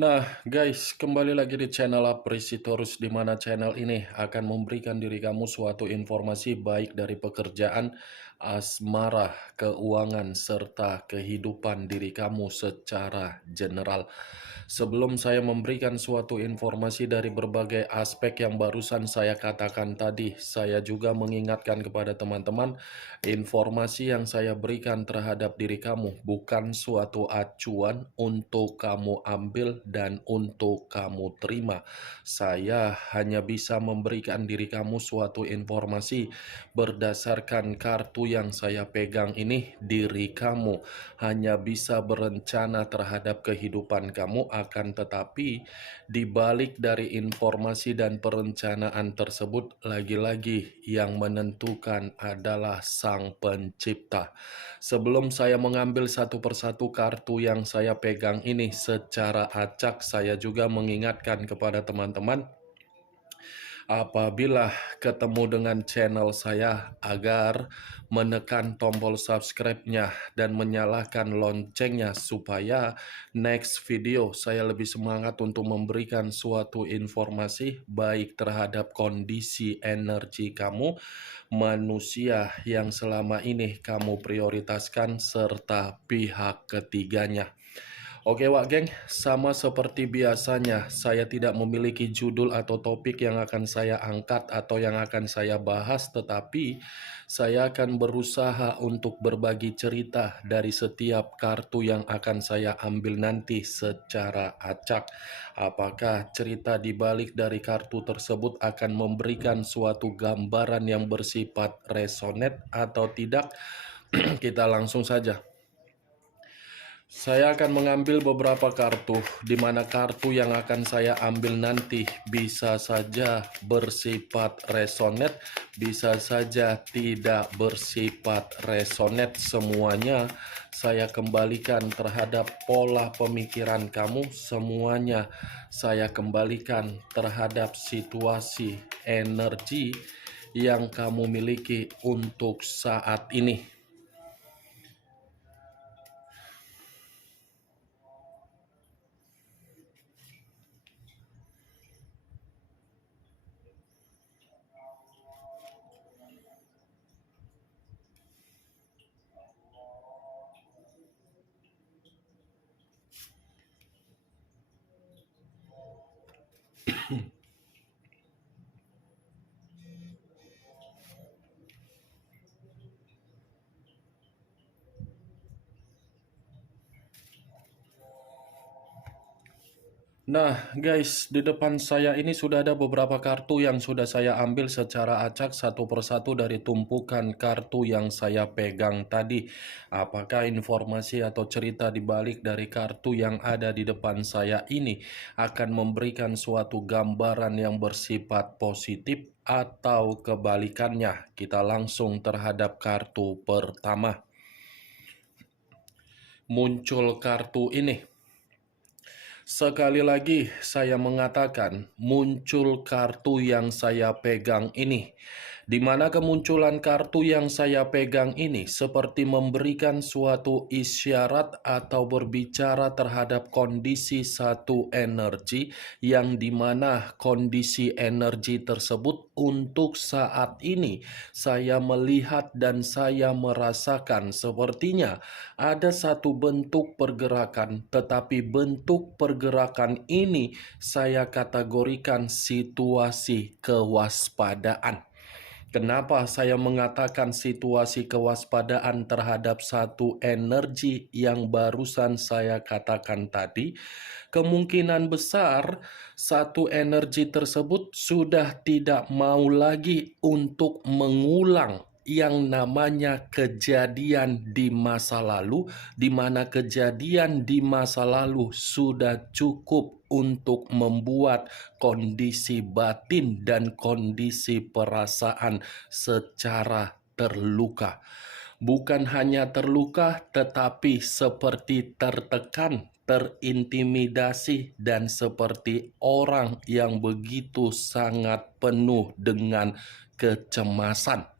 Nah, guys, kembali lagi di channel Apresitorus, di mana channel ini akan memberikan diri kamu suatu informasi baik dari pekerjaan, asmara, keuangan, serta kehidupan diri kamu secara general. Sebelum saya memberikan suatu informasi dari berbagai aspek yang barusan saya katakan tadi, saya juga mengingatkan kepada teman-teman, informasi yang saya berikan terhadap diri kamu bukan suatu acuan untuk kamu ambil dan untuk kamu terima. Saya hanya bisa memberikan diri kamu suatu informasi berdasarkan kartu yang saya pegang ini. Diri kamu hanya bisa berencana terhadap kehidupan kamu, akan tetapi di balik dari informasi dan perencanaan tersebut, lagi-lagi yang menentukan adalah Sang Pencipta. Sebelum saya mengambil satu persatu kartu yang saya pegang ini secara acak, saya juga mengingatkan kepada teman-teman, apabila ketemu dengan channel saya, agar menekan tombol subscribe-nya dan menyalakan loncengnya supaya next video saya lebih semangat untuk memberikan suatu informasi baik terhadap kondisi energi kamu, manusia yang selama ini kamu prioritaskan, serta pihak ketiganya. Oke Wak Geng, sama seperti biasanya, saya tidak memiliki judul atau topik yang akan saya angkat atau yang akan saya bahas, tetapi saya akan berusaha untuk berbagi cerita dari setiap kartu yang akan saya ambil nanti secara acak. Apakah cerita di balik dari kartu tersebut akan memberikan suatu gambaran yang bersifat resonate atau tidak? Kita langsung saja. Saya akan mengambil beberapa kartu, di mana kartu yang akan saya ambil nanti bisa saja bersifat resonate, bisa saja tidak bersifat resonate. Semuanya saya kembalikan terhadap pola pemikiran kamu, semuanya saya kembalikan terhadap situasi energi yang kamu miliki untuk saat ini. Nah, guys, di depan saya ini sudah ada beberapa kartu yang sudah saya ambil secara acak satu persatu dari tumpukan kartu yang saya pegang tadi. Apakah informasi atau cerita di balik dari kartu yang ada di depan saya ini akan memberikan suatu gambaran yang bersifat positif atau kebalikannya? Kita langsung terhadap kartu pertama. Muncul kartu ini. Sekali lagi saya mengatakan, muncul kartu yang saya pegang ini, di mana kemunculan kartu yang saya pegang ini seperti memberikan suatu isyarat atau berbicara terhadap kondisi satu energi, yang dimana kondisi energi tersebut untuk saat ini saya melihat dan saya merasakan sepertinya ada satu bentuk pergerakan, tetapi bentuk pergerakan ini saya kategorikan situasi kewaspadaan. Kenapa saya mengatakan situasi kewaspadaan terhadap satu energi yang barusan saya katakan tadi? Kemungkinan besar satu energi tersebut sudah tidak mau lagi untuk mengulang yang namanya kejadian di masa lalu, di mana kejadian di masa lalu sudah cukup untuk membuat kondisi batin dan kondisi perasaan secara terluka. Bukan hanya terluka, tetapi seperti tertekan, terintimidasi, dan seperti orang yang begitu sangat penuh dengan kecemasan.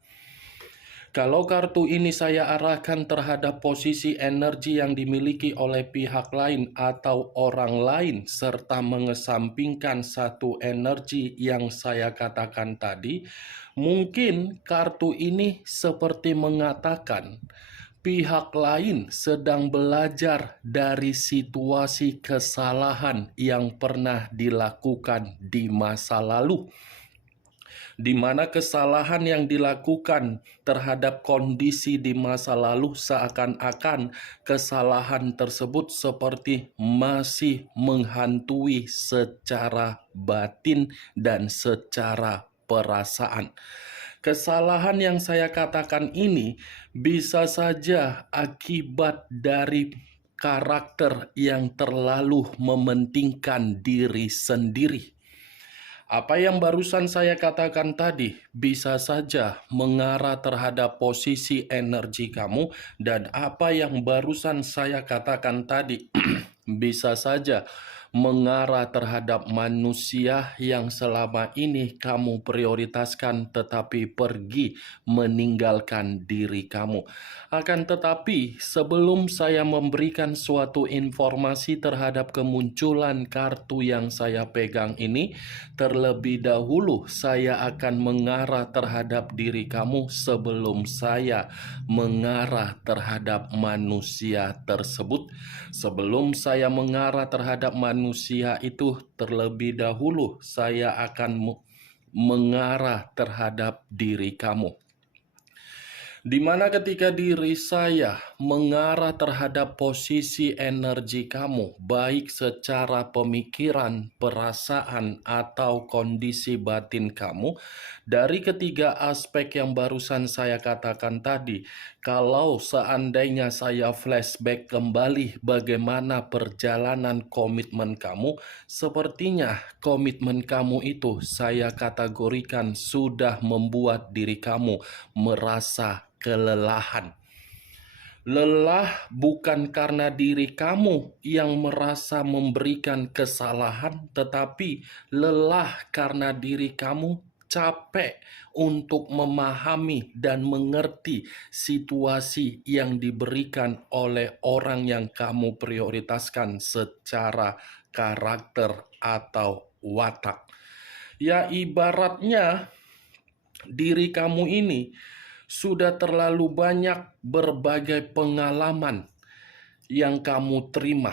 Kalau kartu ini saya arahkan terhadap posisi energi yang dimiliki oleh pihak lain atau orang lain, serta mengesampingkan satu energi yang saya katakan tadi, mungkin kartu ini seperti mengatakan pihak lain sedang belajar dari situasi kesalahan yang pernah dilakukan di masa lalu, di mana kesalahan yang dilakukan terhadap kondisi di masa lalu seakan-akan kesalahan tersebut seperti masih menghantui secara batin dan secara perasaan. Kesalahan yang saya katakan ini bisa saja akibat dari karakter yang terlalu mementingkan diri sendiri. Apa yang barusan saya katakan tadi bisa saja mengarah terhadap posisi energi kamu, dan apa yang barusan saya katakan tadi bisa saja mengarah terhadap manusia yang selama ini kamu prioritaskan tetapi pergi meninggalkan diri kamu. Akan tetapi, sebelum saya memberikan suatu informasi terhadap kemunculan kartu yang saya pegang ini, terlebih dahulu saya akan mengarah terhadap diri kamu sebelum saya mengarah terhadap manusia tersebut. Sebelum saya mengarah terhadap manusia itu, terlebih dahulu saya akan mengarah terhadap diri kamu. Di mana ketika diri saya mengarah terhadap posisi energi kamu, baik secara pemikiran, perasaan, atau kondisi batin kamu, dari ketiga aspek yang barusan saya katakan tadi, kalau seandainya saya flashback kembali bagaimana perjalanan komitmen kamu, sepertinya komitmen kamu itu saya kategorikan sudah membuat diri kamu merasa kelelahan. Lelah bukan karena diri kamu yang merasa memberikan kesalahan, tetapi lelah karena diri kamu capek untuk memahami dan mengerti situasi yang diberikan oleh orang yang kamu prioritaskan secara karakter atau watak. Ya, ibaratnya diri kamu ini sudah terlalu banyak berbagai pengalaman yang kamu terima,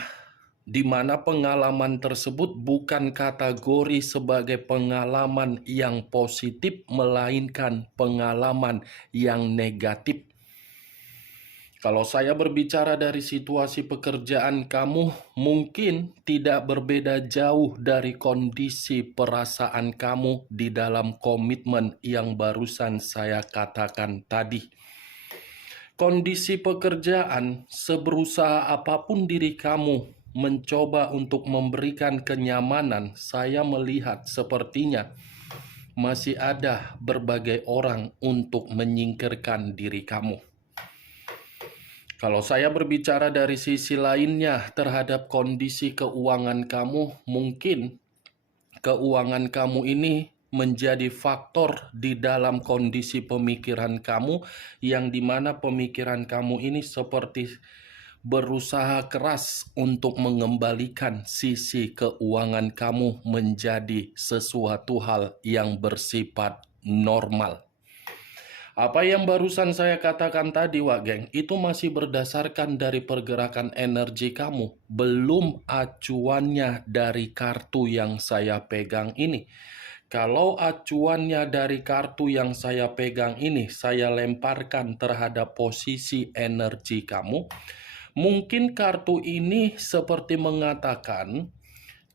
di mana pengalaman tersebut bukan kategori sebagai pengalaman yang positif, melainkan pengalaman yang negatif. Kalau saya berbicara dari situasi pekerjaan kamu, mungkin tidak berbeda jauh dari kondisi perasaan kamu di dalam komitmen yang barusan saya katakan tadi. Kondisi pekerjaan, seberusaha apapun diri kamu mencoba untuk memberikan kenyamanan, saya melihat sepertinya masih ada berbagai orang untuk menyingkirkan diri kamu. Kalau saya berbicara dari sisi lainnya terhadap kondisi keuangan kamu, mungkin keuangan kamu ini menjadi faktor di dalam kondisi pemikiran kamu, yang dimana pemikiran kamu ini seperti berusaha keras untuk mengembalikan sisi keuangan kamu menjadi sesuatu hal yang bersifat normal. Apa yang barusan saya katakan tadi, Wak Geng, itu masih berdasarkan dari pergerakan energi kamu, belum acuannya dari kartu yang saya pegang ini. Kalau acuannya dari kartu yang saya pegang ini, saya lemparkan terhadap posisi energi kamu, mungkin kartu ini seperti mengatakan,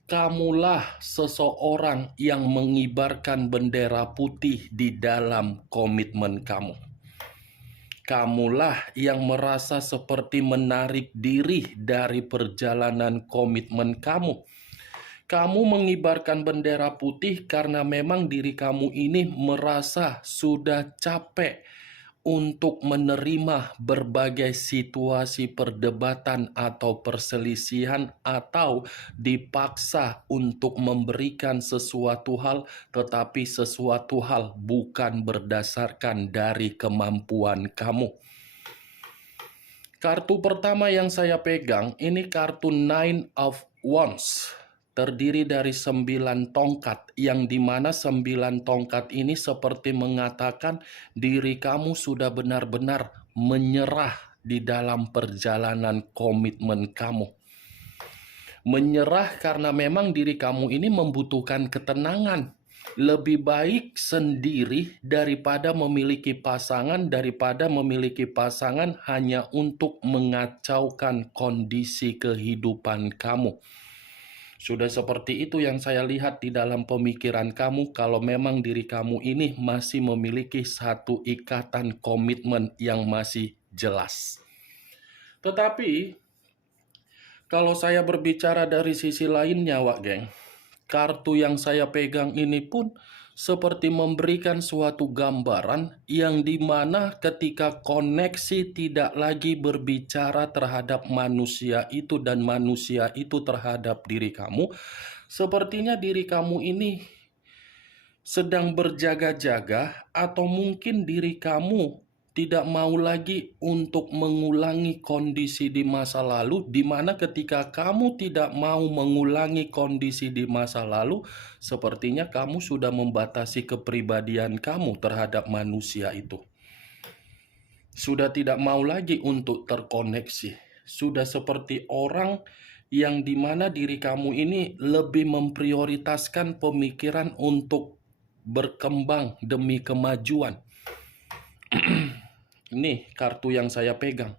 kamulah seseorang yang mengibarkan bendera putih di dalam komitmen kamu. Kamulah yang merasa seperti menarik diri dari perjalanan komitmen kamu. Kamu mengibarkan bendera putih karena memang diri kamu ini merasa sudah capek untuk menerima berbagai situasi perdebatan atau perselisihan, atau dipaksa untuk memberikan sesuatu hal, tetapi sesuatu hal bukan berdasarkan dari kemampuan kamu. Kartu pertama yang saya pegang ini kartu Nine of Wands. Terdiri dari 9 tongkat, yang dimana 9 tongkat ini seperti mengatakan diri kamu sudah benar-benar menyerah di dalam perjalanan komitmen kamu. Menyerah karena memang diri kamu ini membutuhkan ketenangan. Lebih baik sendiri daripada memiliki pasangan hanya untuk mengacaukan kondisi kehidupan kamu. Sudah seperti itu yang saya lihat di dalam pemikiran kamu, kalau memang diri kamu ini masih memiliki satu ikatan komitmen yang masih jelas. Tetapi, kalau saya berbicara dari sisi lainnya, Wak Geng, kartu yang saya pegang ini pun seperti memberikan suatu gambaran yang dimana ketika koneksi tidak lagi berbicara terhadap manusia itu dan manusia itu terhadap diri kamu, sepertinya diri kamu ini sedang berjaga-jaga, atau mungkin diri kamu tidak mau lagi untuk mengulangi kondisi di masa lalu, di mana ketika kamu tidak mau mengulangi kondisi di masa lalu, sepertinya kamu sudah membatasi kepribadian kamu terhadap manusia itu. Sudah tidak mau lagi untuk terkoneksi. Sudah seperti orang yang dimana diri kamu ini lebih memprioritaskan pemikiran untuk berkembang demi kemajuan. Ini kartu yang saya pegang.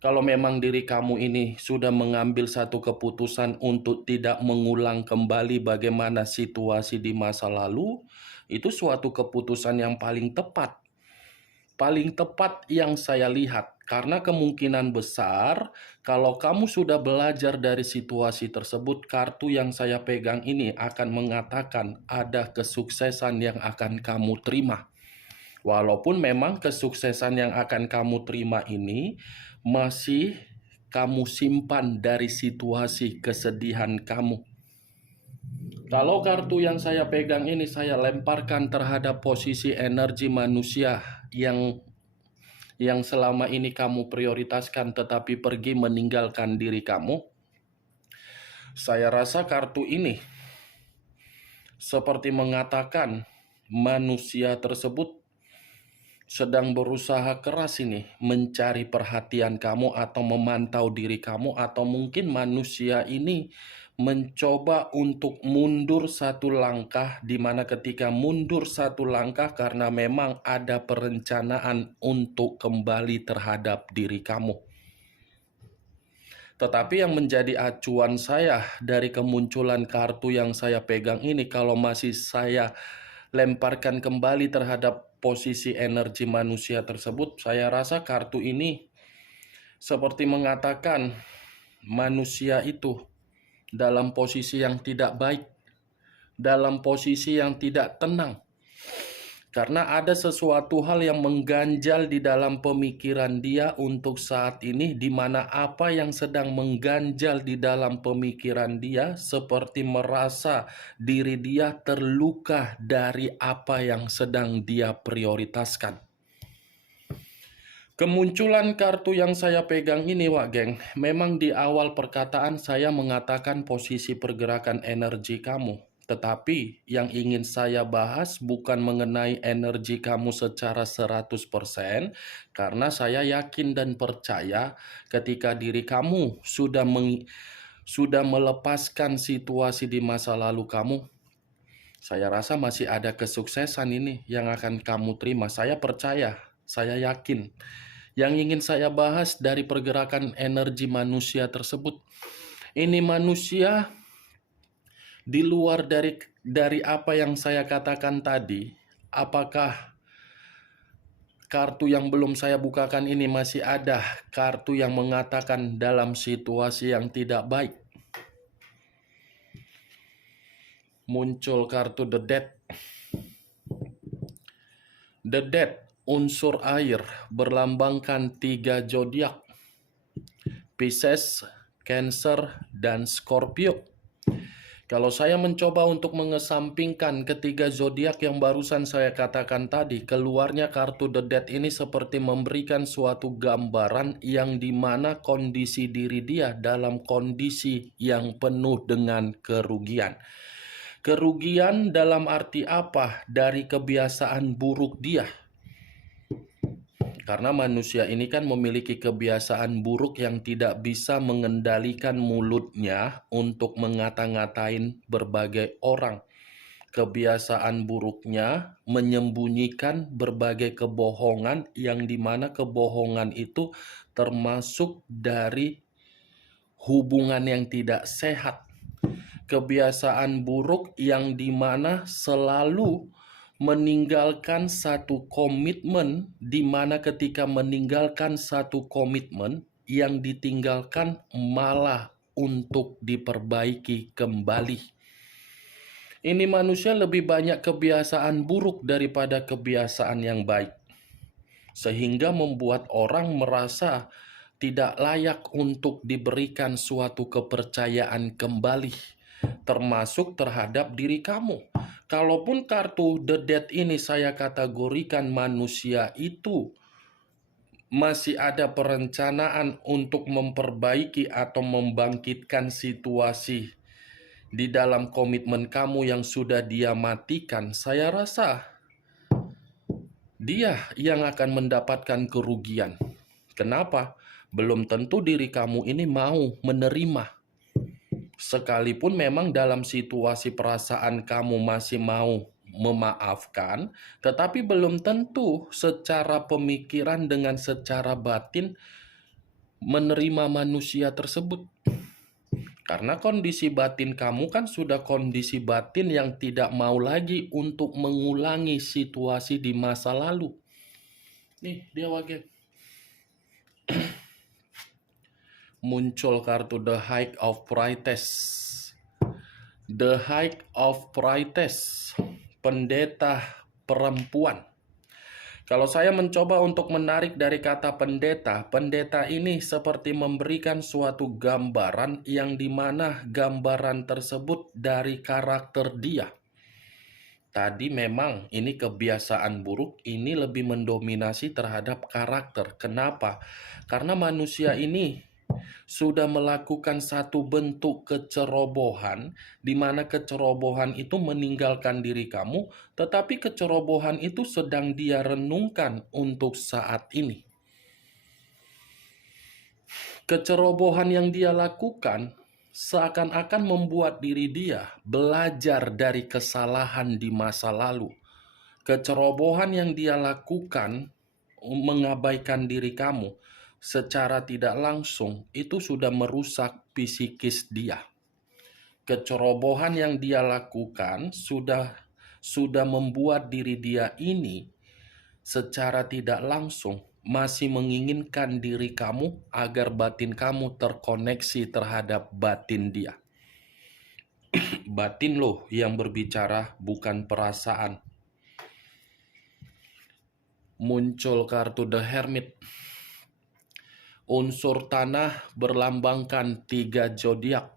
Kalau memang diri kamu ini sudah mengambil satu keputusan untuk tidak mengulang kembali bagaimana situasi di masa lalu, itu suatu keputusan yang paling tepat. Paling tepat yang saya lihat, karena kemungkinan besar kalau kamu sudah belajar dari situasi tersebut, kartu yang saya pegang ini akan mengatakan ada kesuksesan yang akan kamu terima. Walaupun memang kesuksesan yang akan kamu terima ini masih kamu simpan dari situasi kesedihan kamu. Kalau kartu yang saya pegang ini saya lemparkan terhadap posisi energi manusia yang selama ini kamu prioritaskan tetapi pergi meninggalkan diri kamu, saya rasa kartu ini seperti mengatakan manusia tersebut sedang berusaha keras ini mencari perhatian kamu atau memantau diri kamu, atau mungkin manusia ini mencoba untuk mundur satu langkah, di mana ketika mundur satu langkah karena memang ada perencanaan untuk kembali terhadap diri kamu. Tetapi yang menjadi acuan saya dari kemunculan kartu yang saya pegang ini, kalau masih saya lemparkan kembali terhadap posisi energi manusia tersebut, saya rasa kartu ini seperti mengatakan manusia itu dalam posisi yang tidak baik, dalam posisi yang tidak tenang. Karena ada sesuatu hal yang mengganjal di dalam pemikiran dia untuk saat ini, di mana apa yang sedang mengganjal di dalam pemikiran dia seperti merasa diri dia terluka dari apa yang sedang dia prioritaskan. Kemunculan kartu yang saya pegang ini, Wak Geng, memang di awal perkataan saya mengatakan posisi pergerakan energi kamu. Tetapi yang ingin saya bahas bukan mengenai energi kamu secara 100%, karena saya yakin dan percaya ketika diri kamu sudah melepaskan situasi di masa lalu kamu, saya rasa masih ada kesuksesan ini yang akan kamu terima. Saya percaya, saya yakin. Yang ingin saya bahas dari pergerakan energi manusia tersebut, ini manusia di luar dari apa yang saya katakan tadi. Apakah kartu yang belum saya bukakan ini masih ada kartu yang mengatakan dalam situasi yang tidak baik? Muncul kartu The Death. The Death Unsur air berlambangkan 3 zodiak, Pisces, Cancer, dan Scorpio. Kalau saya mencoba untuk mengesampingkan ketiga zodiak yang barusan saya katakan tadi, keluarnya kartu The Death ini seperti memberikan suatu gambaran yang dimana kondisi diri dia dalam kondisi yang penuh dengan kerugian. Kerugian dalam arti apa? Dari kebiasaan buruk dia. Karena manusia ini kan memiliki kebiasaan buruk yang tidak bisa mengendalikan mulutnya untuk ngata-ngatain berbagai orang. Kebiasaan buruknya menyembunyikan berbagai kebohongan yang dimana kebohongan itu termasuk dari hubungan yang tidak sehat. Kebiasaan buruk yang dimana selalu meninggalkan satu komitmen, di mana ketika meninggalkan satu komitmen yang ditinggalkan malah untuk diperbaiki kembali. Ini manusia lebih banyak kebiasaan buruk daripada kebiasaan yang baik, sehingga membuat orang merasa tidak layak untuk diberikan suatu kepercayaan kembali, termasuk terhadap diri kamu. Kalaupun kartu The Death ini saya kategorikan manusia itu masih ada perencanaan untuk memperbaiki atau membangkitkan situasi di dalam komitmen kamu yang sudah dia matikan, saya rasa dia yang akan mendapatkan kerugian. Kenapa? Belum tentu diri kamu ini mau menerima. Sekalipun memang dalam situasi perasaan kamu masih mau memaafkan, tetapi belum tentu secara pemikiran dengan secara batin menerima manusia tersebut. Karena kondisi batin kamu kan sudah kondisi batin yang tidak mau lagi untuk mengulangi situasi di masa lalu. Nih, dia wage. Muncul kartu The High of Priestess. The High of Priestess, pendeta perempuan. Kalau saya mencoba untuk menarik dari kata pendeta, pendeta ini seperti memberikan suatu gambaran yang dimana gambaran tersebut dari karakter dia. Tadi memang ini kebiasaan buruk, ini lebih mendominasi terhadap karakter. Kenapa? Karena manusia ini sudah melakukan satu bentuk kecerobohan, di mana kecerobohan itu meninggalkan diri kamu, tetapi kecerobohan itu sedang dia renungkan untuk saat ini. Kecerobohan yang dia lakukan seakan-akan membuat diri dia belajar dari kesalahan di masa lalu. Kecerobohan yang dia lakukan mengabaikan diri kamu secara tidak langsung itu sudah merusak psikis dia. Kecerobohan yang dia lakukan sudah membuat diri dia ini secara tidak langsung masih menginginkan diri kamu agar batin kamu terkoneksi terhadap batin dia. Batin loh yang berbicara, bukan perasaan. Muncul kartu The Hermit. Unsur tanah berlambangkan 3 zodiak,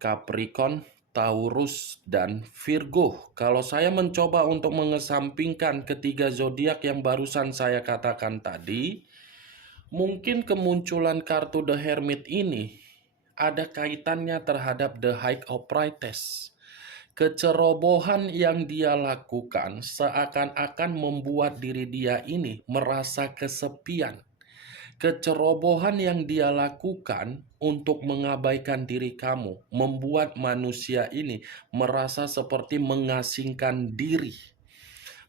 Capricorn, Taurus, dan Virgo. Kalau saya mencoba untuk mengesampingkan ketiga zodiak yang barusan saya katakan tadi, mungkin kemunculan kartu The Hermit ini ada kaitannya terhadap The High of Priestess. Kecerobohan yang dia lakukan seakan-akan membuat diri dia ini merasa kesepian. Kecerobohan yang dia lakukan untuk mengabaikan diri kamu membuat manusia ini merasa seperti mengasingkan diri.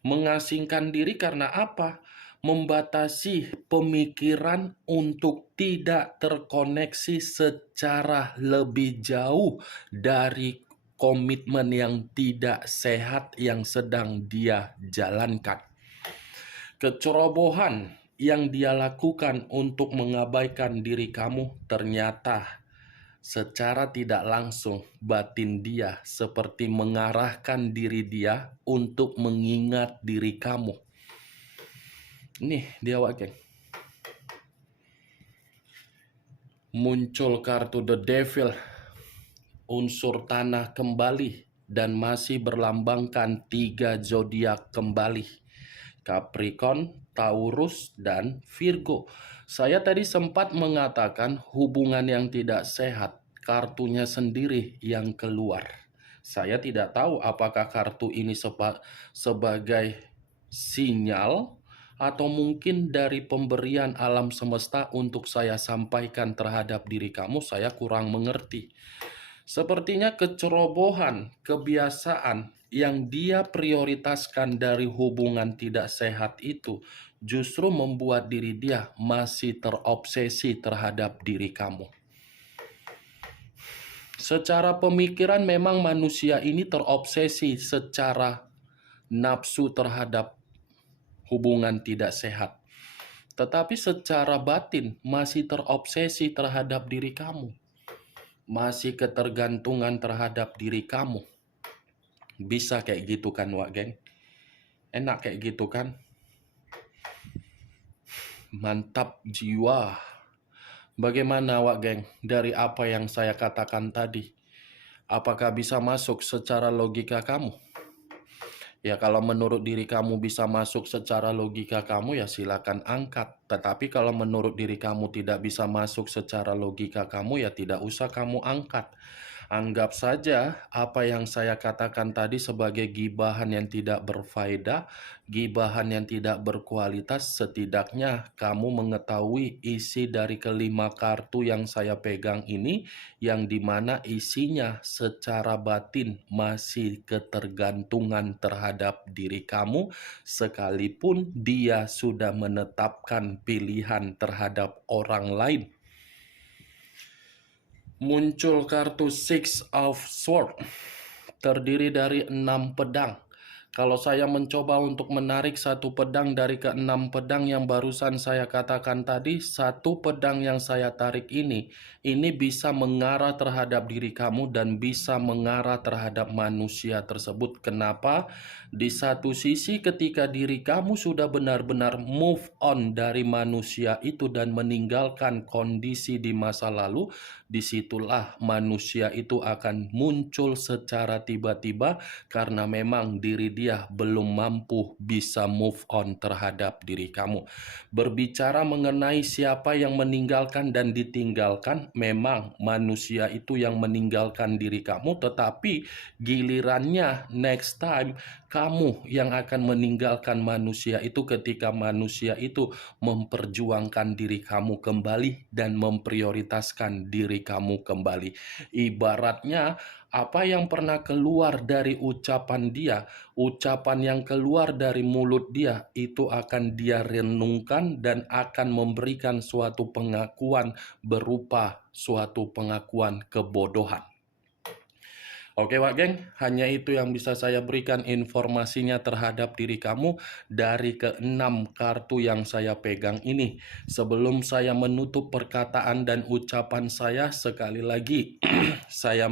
Mengasingkan diri karena apa? Membatasi pemikiran untuk tidak terkoneksi secara lebih jauh dari komitmen yang tidak sehat yang sedang dia jalankan. Kecerobohan yang dia lakukan untuk mengabaikan diri kamu ternyata secara tidak langsung batin dia seperti mengarahkan diri dia untuk mengingat diri kamu. Nih dia Wak geng. Muncul kartu The Devil, unsur tanah kembali, dan masih berlambangkan 3 zodiak kembali. Capricorn, Taurus, dan Virgo. Saya tadi sempat mengatakan hubungan yang tidak sehat, kartunya sendiri yang keluar. Saya tidak tahu apakah kartu ini sebagai sinyal atau mungkin dari pemberian alam semesta untuk saya sampaikan terhadap diri kamu, saya kurang mengerti. Sepertinya kecerobohan, kebiasaan yang dia prioritaskan dari hubungan tidak sehat itu justru membuat diri dia masih terobsesi terhadap diri kamu. Secara pemikiran memang manusia ini terobsesi secara nafsu terhadap hubungan tidak sehat. Tetapi secara batin masih terobsesi terhadap diri kamu. Masih ketergantungan terhadap diri kamu. Bisa kayak gitu kan Wak geng? Enak kayak gitu kan? Mantap jiwa. Bagaimana Wak geng dari apa yang saya katakan tadi? Apakah bisa masuk secara logika kamu? Ya kalau menurut diri kamu bisa masuk secara logika kamu ya silakan angkat. Tetapi kalau menurut diri kamu tidak bisa masuk secara logika kamu ya tidak usah kamu angkat. Anggap saja apa yang saya katakan tadi sebagai gibahan yang tidak berfaedah, gibahan yang tidak berkualitas. Setidaknya kamu mengetahui isi dari kelima kartu yang saya pegang ini, yang dimana isinya secara batin masih ketergantungan terhadap diri kamu, sekalipun dia sudah menetapkan pilihan terhadap orang lain. Muncul kartu Six of Swords, terdiri dari 6 pedang. Kalau saya mencoba untuk menarik satu pedang dari ke-6 pedang yang barusan saya katakan tadi, satu pedang yang saya tarik ini bisa mengarah terhadap diri kamu dan bisa mengarah terhadap manusia tersebut. Kenapa? Di satu sisi ketika diri kamu sudah benar-benar move on dari manusia itu dan meninggalkan kondisi di masa lalu, disitulah manusia itu akan muncul secara tiba-tiba karena memang diri dia belum mampu bisa move on terhadap diri kamu. Berbicara mengenai siapa yang meninggalkan dan ditinggalkan, memang manusia itu yang meninggalkan diri kamu, tetapi gilirannya next time kamu yang akan meninggalkan manusia itu ketika manusia itu memperjuangkan diri kamu kembali dan memprioritaskan diri kamu kembali. Ibaratnya apa yang pernah keluar dari ucapan dia, ucapan yang keluar dari mulut dia, itu akan dia renungkan dan akan memberikan suatu pengakuan berupa suatu pengakuan kebodohan. Oke Wak geng, hanya itu yang bisa saya berikan informasinya terhadap diri kamu dari ke-6 kartu yang saya pegang ini. Sebelum saya menutup perkataan dan ucapan saya, sekali lagi saya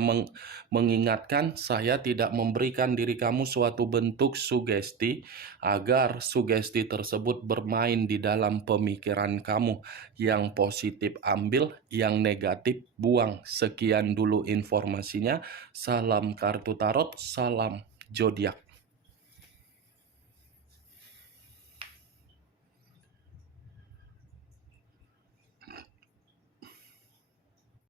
mengingatkan, saya tidak memberikan diri kamu suatu bentuk sugesti agar sugesti tersebut bermain di dalam pemikiran kamu. Yang positif ambil, yang negatif buang. Sekian dulu informasinya. Salam kartu tarot, salam zodiak.